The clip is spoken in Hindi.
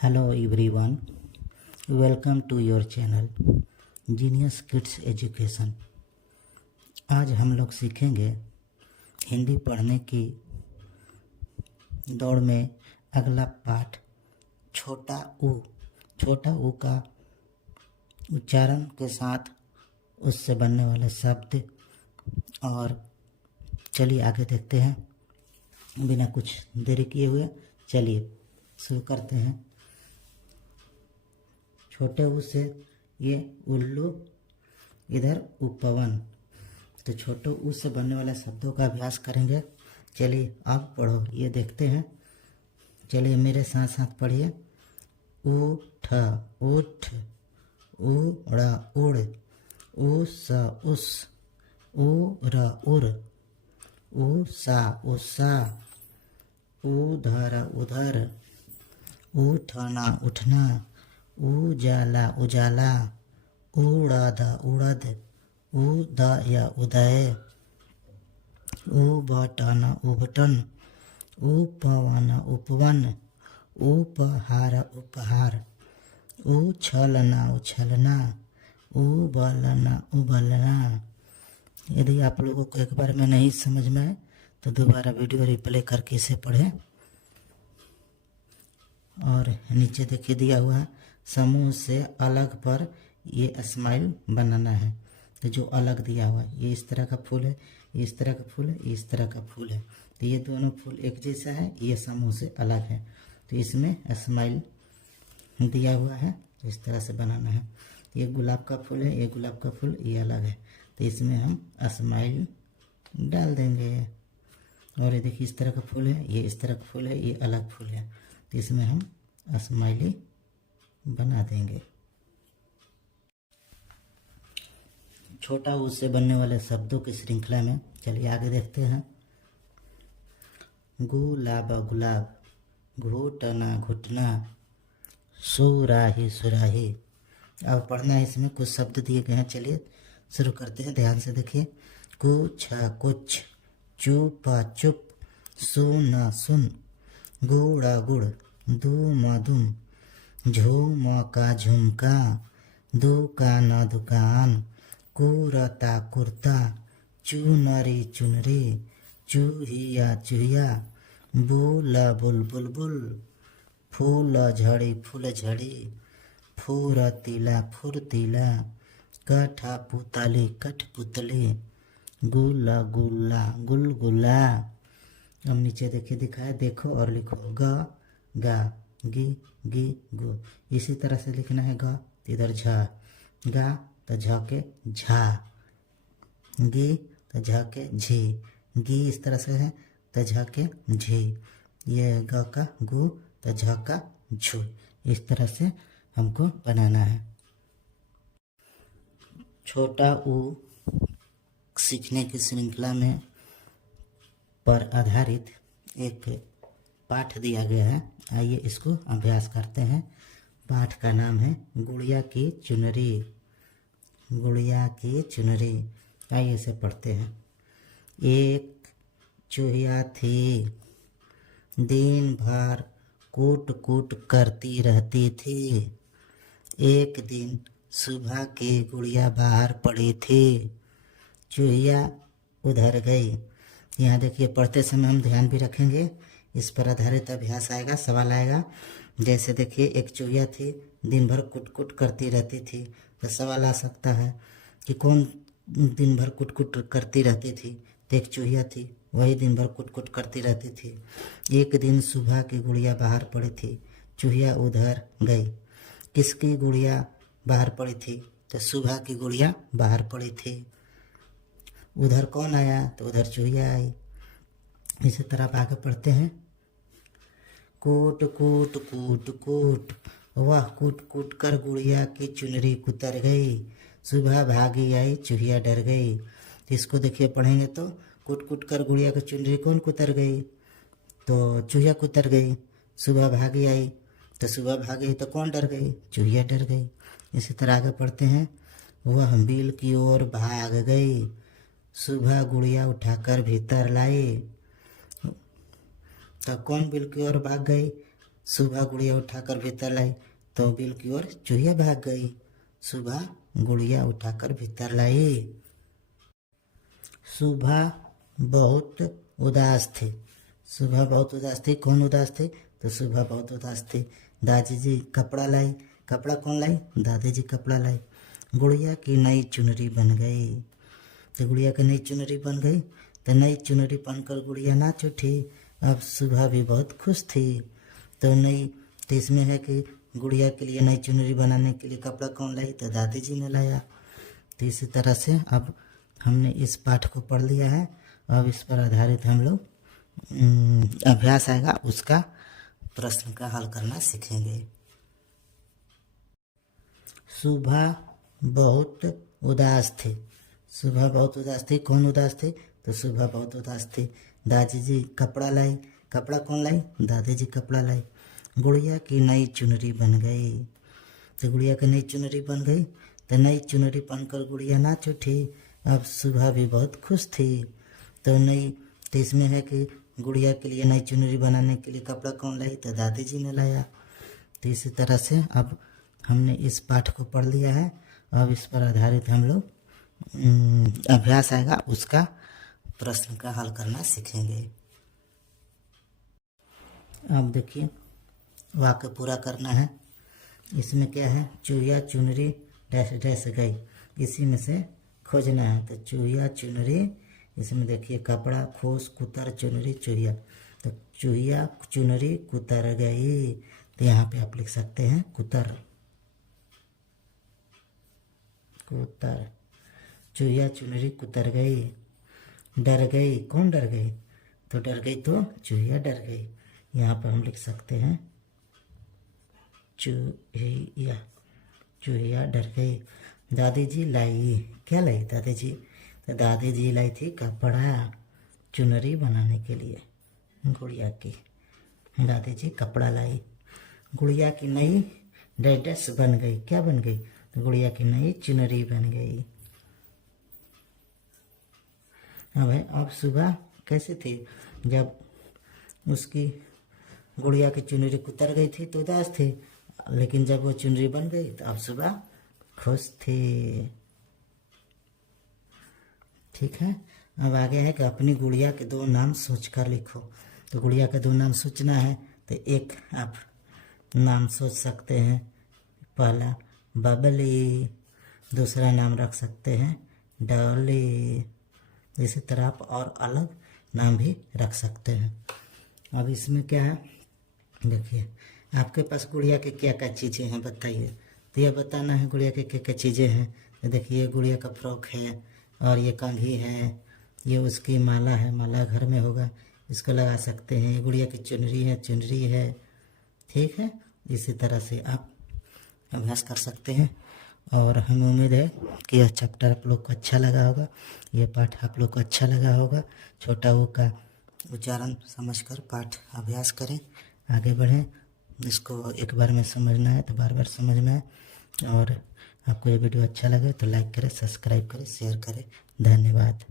Hello everyone, welcome to your channel genius kids education. आज हम लोग सीखेंगे हिंदी पढ़ने की दौड़ में अगला पाठ छोटा ऊ का उच्चारण के साथ उससे बनने वाले शब्द। और चलिए आगे देखते हैं बिना कुछ देरी किए हुए। चलिए शुरू करते हैं। छोटे ऊ से ये उल्लू, इधर उपवन। तो छोटे ऊ से बनने वाले शब्दों का अभ्यास करेंगे। चलिए आप पढ़ो, ये देखते हैं। चलिए मेरे साथ साथ पढ़िए। ऊठ उठ, उड़ा उड़, उस उस, उर उर, उसा उसा, उधर उधर, उठना उठना, उजाला उजाला, उड़द उड़द, उदय उदय, उबटन उबटन, उपवन उपवन, उपहार उपहार, उछलना उछलना, उबलना उबलना। यदि आप लोगों को एक बार में नहीं समझ में आए तो दोबारा वीडियो रिप्ले करके इसे पढ़ें। और नीचे देखिए दिया हुआ है, समूह से अलग पर ये स्माइल बनाना है। तो जो अलग दिया हुआ है, ये इस तरह का फूल है, ये इस तरह का फूल है, ये इस तरह का फूल है। तो ये दोनों फूल एक जैसा है, ये समूह से अलग है। तो इसमें स्माइल दिया हुआ है, तो इस तरह से बनाना है। ये गुलाब का फूल है, ये गुलाब का फूल, ये अलग है। तो इसमें हम स्माइल डाल देंगे। और ये देखिए इस तरह का फूल है, ये इस तरह का फूल है, ये अलग फूल है। तो इसमें हम स्माइली बना देंगे। छोटा ऊ से बनने वाले शब्दों की श्रृंखला में चलिए आगे देखते हैं। गुलाब गुलाब, घुटना घुटना, सुराही सुराही। अब पढ़ना है, इसमें कुछ शब्द दिए गए हैं। चलिए शुरू करते हैं, ध्यान से देखिए। कुछ कुछ, चुप चुप, सुन सुन, गुड़ गुड़, दुम दुम, झुमका झुमका, दुकान दुकान, कुरता कुर्ता, चुनरी चुनरी, चूहिया चूहिया, बुल बुल बुल, फूल झड़ी फूल झड़ी, फुरतीला फुरतीला, कठा पुतली कठ पुतली, गुला गुला गुलगुला। अब नीचे देखिए दिखाया, देखो और लिखो। ग गा, गी गी गु। इसी तरह से लिखना है। ग इधर झ, गा तो झ के झा, गी तो झ के झी, गी इस तरह से है तो झ के झी, ये ग का गु तो झ का झू। इस तरह से हमको बनाना है। छोटा ऊ सीखने की श्रृंखला में पर आधारित एक पाठ दिया गया है। आइए इसको अभ्यास करते हैं। पाठ का नाम है गुड़िया की चुनरी। गुड़िया की चुनरी। आइए इसे पढ़ते हैं। एक चूहिया थी, दिन भर कूट कूट करती रहती थी। एक दिन सुबह की गुड़िया बाहर पड़ी थी, चूहिया उधर गई। यहाँ देखिए पढ़ते समय हम ध्यान भी रखेंगे, इस पर आधारित अभ्यास आएगा, सवाल आएगा। जैसे देखिए एक चूहिया थी, दिन भर कुट कुट करती रहती थी। तो सवाल आ सकता है कि कौन दिन भर कुट कुट करती रहती थी। तो एक चूहिया थी, वही दिन भर कुट कुट करती रहती थी। एक दिन सुबह की गुड़िया बाहर पड़ी थी, चूहिया उधर गई। किसकी गुड़िया बाहर पड़ी थी? तो सुबह की गुड़िया बाहर पड़ी थी। उधर कौन आया? तो उधर चूहिया आई। इसी तरह आप आगे पढ़ते हैं। कूट कूट कूट कूट, वह कूट कूट कर गुड़िया की चुनरी कुतर गई। सुबह भागी आई, चूहिया डर गई। तो इसको देखिए पढ़ेंगे तो कूट कूट कर गुड़िया की चुनरी कौन कुतर गई? तो चूहिया कुतर गई। सुबह भागी आई, तो सुबह भागी तो कौन डर गई? चूहिया डर गई। इसी तरह आगे पढ़ते हैं। वह बिल की ओर भाग गई, सुबह गुड़िया उठाकर भीतर लाई। तो कौन बिल की ओर भाग गई? सुबह गुड़िया उठाकर भीतर लाई तो बिल की ओर चूहिया भाग गई। सुबह गुड़िया उठाकर भीतर लाई। सुबह बहुत उदास थी। सुबह बहुत उदास थी। कौन उदास थे? तो सुबह बहुत उदास थी। दादी जी कपड़ा लाई। कपड़ा कौन लाई? दादी जी कपड़ा लाई। गुड़िया की नई चुनरी बन गई। तो गुड़िया की नई चुनरी बन गई। तो नई चुनरी पहनकर गुड़िया नाच उठी। अब सुबह भी बहुत खुश थी। तो इसमें है कि गुड़िया के लिए नई चुनरी बनाने के लिए कपड़ा कौन लाई? तो दादी जी ने लाया। तो इसी तरह से अब हमने इस पाठ को पढ़ लिया है। अब इस पर आधारित हम लोग अभ्यास आएगा उसका प्रश्न का हल करना सीखेंगे। सुबह बहुत उदास थे। सुबह बहुत उदास थी। कौन उदास थे? तो सुबह बहुत उदास थी। दादी जी कपड़ा लाई। कपड़ा कौन लाई? दादी जी कपड़ा लाई। गुड़िया की नई चुनरी बन गई। तो गुड़िया की नई चुनरी बन गई। तो नई चुनरी पहनकर गुड़िया नाच उठी। अब सुबह भी बहुत खुश थी। तो इसमें है कि गुड़िया के लिए नई चुनरी बनाने के लिए कपड़ा कौन लाई? तो दादी जी ने लाया। तो इसी तरह से अब हमने इस पाठ को पढ़ लिया है। अब इस पर आधारित हम लोग अभ्यास आएगा उसका प्रश्न का हल करना सीखेंगे। अब देखिए वाक्य पूरा करना है। इसमें क्या है? चूहिया चुनरी डैश डैश गई, इसी में से खोजना है। तो चूहिया चुनरी, इसमें देखिए कपड़ा खोस कुतर चुनरी चूहिया। तो चूहिया चुनरी कुतर गई। तो यहाँ पे आप लिख सकते हैं कुतर। कुतर। चूहिया चुनरी कुतर गई। डर गई। कौन डर गई? तो डर गई तो चूहिया डर गई। यहाँ पर हम लिख सकते हैं चूहिया। चूहिया डर गई। दादी जी लाई। क्या लाई दादी जी? तो दादी जी लाई थी कपड़ा चुनरी बनाने के लिए गुड़िया की। दादी जी कपड़ा लाई। गुड़िया की नई डैश बन गई। क्या बन गई? तो गुड़िया की नई चुनरी बन गई। अब सुबह कैसे थी? जब उसकी गुड़िया की चुनरी कुतर गई थी तो उदास थी, लेकिन जब वो चुनरी बन गई तो अब सुबह खुश थी। ठीक है। अब आगे है कि अपनी गुड़िया के 2 नाम सोचकर लिखो। तो गुड़िया के 2 नाम सोचना है। तो एक आप नाम सोच सकते हैं, पहला बबली, दूसरा नाम रख सकते हैं डॉली। इसी तरह आप और अलग नाम भी रख सकते हैं। अब इसमें क्या है? देखिए आपके पास गुड़िया के क्या क्या चीज़ें हैं बताइए। तो यह बताना है गुड़िया के क्या क्या चीज़ें हैं। तो देखिए गुड़िया का फ्रॉक है और ये कंघी है, ये उसकी माला है, माला घर में होगा, इसको लगा सकते हैं। गुड़िया की चुनरी है, चुनरी है। ठीक है। इसी तरह से आप अभ्यास कर सकते हैं। और हमें उम्मीद है कि यह चैप्टर आप लोग को अच्छा लगा होगा, यह पाठ आप लोग को अच्छा लगा होगा। छोटा ऊ का उच्चारण समझकर पाठ अभ्यास करें, आगे बढ़ें। इसको एक बार में समझना है तो बार बार समझना है। और आपको ये वीडियो अच्छा लगे तो लाइक करें, सब्सक्राइब करें, शेयर करें। धन्यवाद।